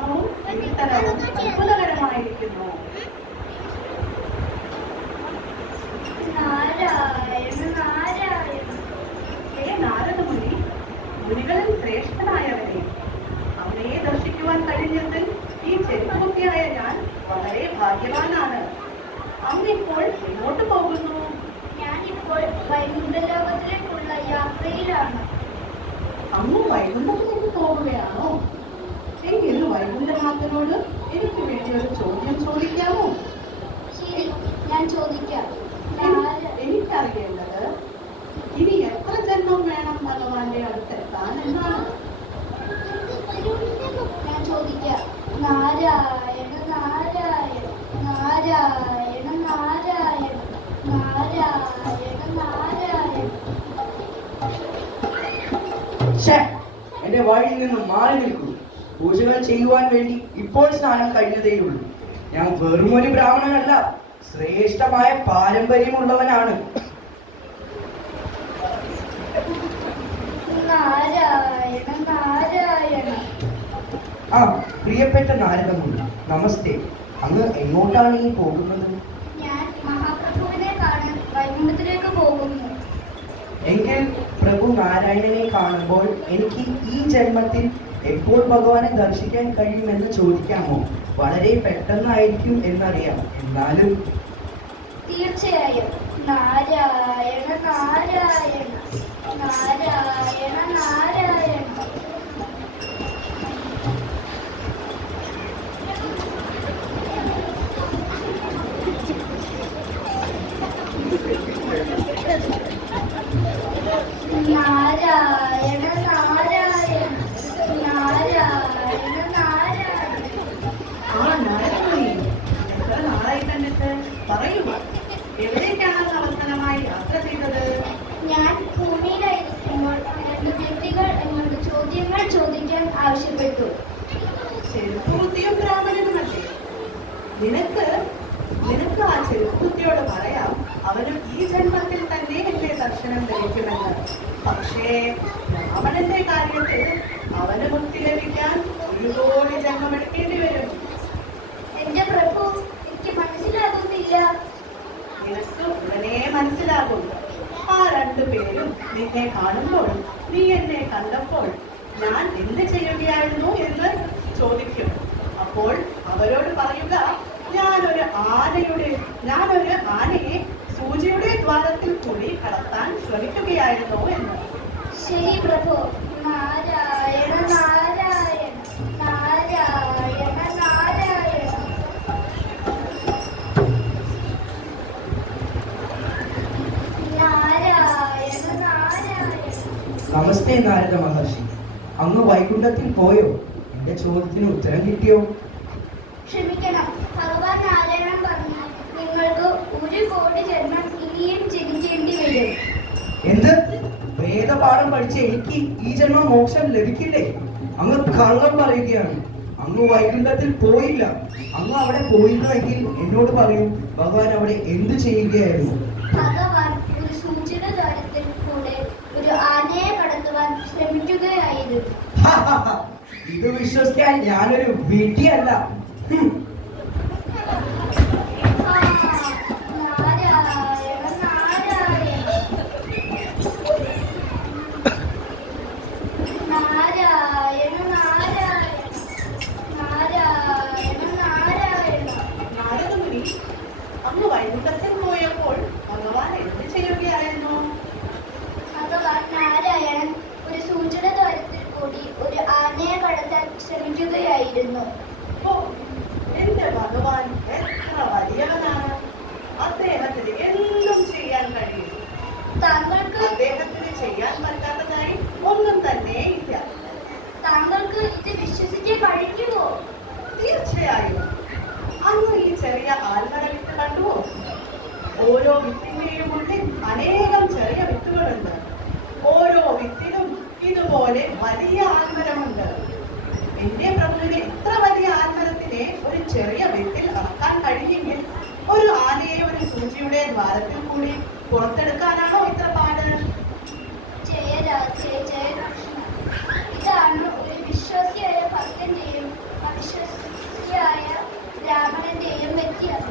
നാമവും കീർത്തനവും അത്ഭുതകരമായിരിക്കുന്നു. നാരദമുനി, മുനികളിൽ ശ്രേഷ്ഠനായവനെ, അവനെ ദർശിക്കുവാൻ കഴിഞ്ഞതിൽ ഈ ചെറുപ്പത്തിയായ ഞാൻ വളരെ ഭാഗ്യവാനാണ്. അങ്ങിപ്പോൾ എങ്ങോട്ട് പോകുന്നു? ഞാനിപ്പോൾ വൈകുണ്ഠലോകത്തിലേക്കുള്ള യാത്രയിലാണ്. അങ്ങ് വൈകുണ്ഠത്തിലേക്ക് പോവുകയാണോ? എങ്കിൽ വൈകുണ്ഠനാഥനോട് എനിക്ക് വേണ്ടി ഒരു ചോദ്യം ചോദിക്കാമോ? ശരി, ഞാൻ ചോദിക്കാം. എനിക്കറിയേണ്ടത് ഇനി എത്ര ജന്മം വേണം ഭഗവാന്റെ അടുത്തെത്താൻ എന്നാണ്. ഞാൻ ചോദിക്കാം. നാരായണ നാരായണ നാരായണ നാരായണ നാരായണ നാരായണ. എന്റെ വഴിയിൽ നിന്നും മാറി നിൽക്കൂ. പൂജകൾ ചെയ്യുവാൻ വേണ്ടി ഇപ്പോൾ സ്നാനം കഴിഞ്ഞതേയുള്ളൂ. ഞാൻ വെറുമൊരു ബ്രാഹ്മണനല്ല, ശ്രേഷ്ഠമായ പാരമ്പര്യമുള്ളവനാണ്. നാരായണ നാരായണ. ആ പ്രിയപ്പെട്ട നാരദമുനി, നമസ്തേ. അങ്ങ് എങ്ങോട്ടാണ് ഈ പോകുന്നത്? ഞാൻ മഹാപ്രഭുവിനെ കാണാൻ വൈകുണ്ഠത്തിലേക്ക് പോകുന്നു. എങ്കിൽ പ്രഭു നാരായണനെ കാണുമ്പോൾ എനിക്ക് ഈ ജന്മത്തിൽ എപ്പോൾ ഭഗവാനെ ദർശിക്കാൻ കഴിയുമെന്ന് ചോദിക്കാമോ? വളരെ പെട്ടെന്നായിരിക്കും എന്നറിയാം, എന്നാലും. തീർച്ചയായും. നാരായണ നാരായണ നാരായണ നാരായണ. നാരായണ നാരായണ നാരായണ നാരായണ. ആ നാരദമുനി, എത്ര നാളായി കണ്ടിട്ട്? പറയുക, എവിടേക്കാണ് അവസാനമായി യാത്ര ചെയ്തത്? ഞാൻ പൂനെയിലായിരിക്കുമ്പോൾ രണ്ട് വ്യക്തികൾ എന്നോട് ചോദ്യങ്ങൾ ചോദിക്കാൻ ആവശ്യപ്പെട്ടു. ചെരുപ്പുകുത്തിയും ബ്രാഹ്മണനുമല്ലേ? നിനക്ക് ആ ചെരുപ്പുകുത്തിയോട് പറയാം, അവനും ഈ ജന്മത്തിൽ തന്നെ എന്റെ ദർശനം ലഭിക്കുമെന്ന്. പക്ഷേ ബ്രാഹ്മണന്റെ കാര്യത്തിൽ അവന് മുക്തി ലഭിക്കാൻ 1 കോടി ജന്മമെടുക്കേണ്ടി വരും. എന്റെ പ്രഭു, എനിക്ക് മനസ്സിലാകുന്നില്ല. നിനക്ക് ഉടനെ മനസ്സിലാകും. ആ 2 പേരും നിന്നെ കാണുമ്പോൾ, നീ എന്നെ കണ്ടപ്പോൾ ഞാൻ എന്ത് ചെയ്യുകയായിരുന്നു എന്ന് ചോദിക്കും. അപ്പോൾ അവരോട് പറയുക, ഞാനൊരു ആനയെ സൂചിയുടെ ദ്വാരത്തിൽ കൂടി കടത്താൻ ശ്രമിക്കുകയായിരുന്നു എന്ന്. ശരി പ്രഭു. നാരായണ നാരായണ നാരായണ നാരായണ. നാരായണ നാരായണ. നമസ്തേ നാരദ മഹർഷി, അങ്ങ് വൈകുണ്ഠത്തിൽ പോയോ? എന്റെ ചോദ്യത്തിന് ഉത്തരം കിട്ടിയോ? ക്ഷമിക്കണം, ഭഗവാൻ നാരായണൻ പറഞ്ഞു നിങ്ങൾക്ക് 1 കോടി ജന്മം ഇനിയും ജനിക്കേണ്ടി വരും. എന്ത്? വേദപാഠം പഠിച്ച എനിക്ക് ഈ ജന്മം മോക്ഷം ലഭിക്കില്ലേ? അങ്ങ് കള്ളം പറയുകയാണ്. അങ്ങ് വൈകുണ്ഠത്തിൽ പോയില്ല. അങ്ങ് അവിടെ പോയിരുന്നെങ്കിൽ എന്നോട് പറയൂ, ഭഗവാൻ അവിടെ എന്ത് ചെയ്യുകയായിരുന്നു? ഭഗവാൻ ഒരു സൂചിയുടെ ദ്വാരത്തിൽ കൂടെ ഒരു ആനയെ കടത്തുവാൻ ശ്രമിക്കുകയായിരുന്നു. ഇത് വിശ്വസിക്കാൻ ഞാനൊരു വിഡ്ഢിയല്ല. നാരായണ നാരായണ നാരായണ നാരായണ നാരായണ നാരായണ. നാരദമുനി, അങ്ങ് വൈകുണ്ഠത്തിൽ പോയപ്പോൾ ഭഗവാൻ എന്ത് ചെയ്യുകയായിരുന്നു? ഭഗവാൻ നാരായണൻ ഒരു സൂചിയുടെ ദ്വാരത്തിൽ കൂടി ഒരു ആനയെ കടത്താൻ ശ്രമിക്കുകയായിരുന്നു. ഓ, എന്റെ ഭഗവാൻ എത്ര വലിയവനാണ്! അദ്ദേഹത്തിന് എന്തും ചെയ്യാൻ കഴിയും. താങ്കൾക്ക് അദ്ദേഹത്തിന് ചെയ്യാൻ പറ്റാത്തതായി ഒന്നും തന്നെ ഇല്ല. താങ്കൾക്ക് ഇത് വിശ്വസിക്കാൻ കഴിയുമോ? തീർച്ചയായും. അങ്ങ് ഈ ചെറിയ ആൽമര വിത്ത് കണ്ടുവോ? ഓരോ വിത്തിന്റെയും ഉള്ളിൽ അനേകം ചെറിയ വിത്തുകളുണ്ട്. ഓരോ വിത്തിലും ഇതുപോലെ വലിയ ആൽമരമുണ്ട്. എന്റെ പ്രഭുവിന് ഇത്ര വലിയ ആൽമരത്തിനെ ഒരു ചെറിയ വിത്തിൽ അളക്കാൻ കഴിയുമെങ്കിൽ ഒരു ആനയെ ഒരു സൂചിയുടെ ദ്വാരത്തിൽ കൂടി പുറത്തെടുക്കാനാണോ ഇത്ര പാട്? ജയരാജ ജയകൃഷ്ണ. ഇതാണ് ഒരു വിശ്വാസിയായ ഭക്തന്റെയും പറ്റി അറിയാം.